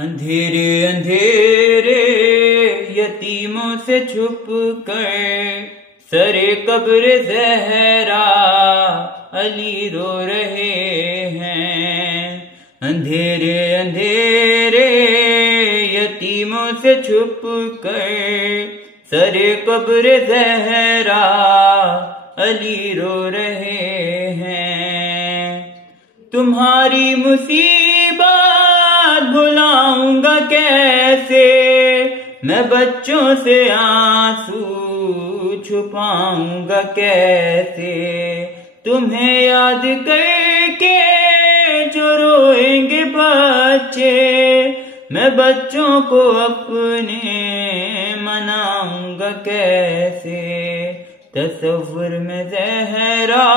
اندھیرے اندھیرے یتیموں سے چھپ کر سرے قبر زہرا علی رو رہے ہیں۔ اندھیرے اندھیرے یتیموں سے چھپ کر سرے قبر زہرا علی رو رہے ہیں۔ تمہاری مصیبت بھلاؤں گا کیسے، میں بچوں سے آنسو چھپاؤں گا کیسے، تمہیں یاد کر کے جو روئیں گے بچے، میں بچوں کو اپنے مناؤں گا کیسے۔ تصور میں زہرا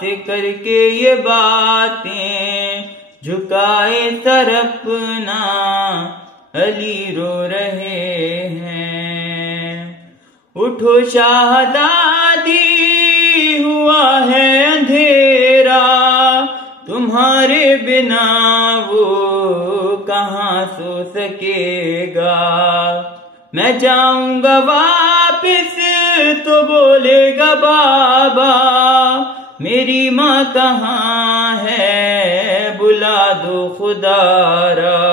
سے کر کے یہ باتیں جھکائے سر اپنا علی رو رہے ہیں۔ اٹھو شہزادی ہوا ہے اندھیرا، تمہارے بنا وہ کہاں سو سکے گا، میں جاؤں گا واپس تو بولے گا بابا، میری ماں کہاں ہے بلا دو خدا را،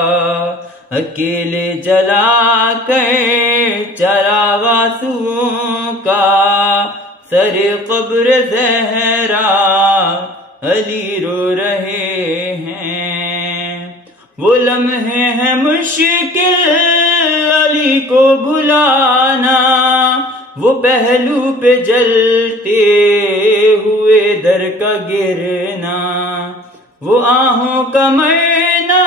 اکیلے جلا کر چراغ آنسوؤں کا سر قبر زہرا علی رو رہے ہیں۔ وہ لمحے ہیں مشکل علی کو بھلانا، وہ پہلو پہ جلتے ہوئے در کا گرنا، وہ آہوں کا مرنا،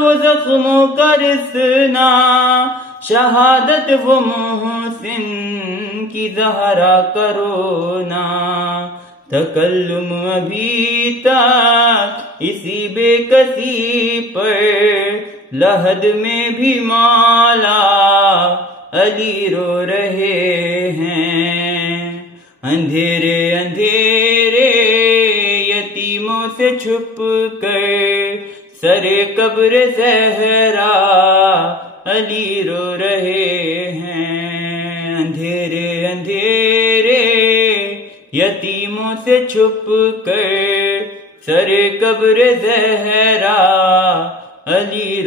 وہ زخموں کا رسنا، شہادت وہ محسن کی زہرا کا رونا، تکلم ابھی تک اسی بے کسی پر، لحد میں بھی مولا علی رو رہے ہیں۔ اندھیرے اندھیرے یتیموں سے چھپ کر سرے قبر زہرا علی رو رہے ہیں۔ اندھیرے اندھیرے یتیموں سے چھپ کر سرے قبر زہرا علی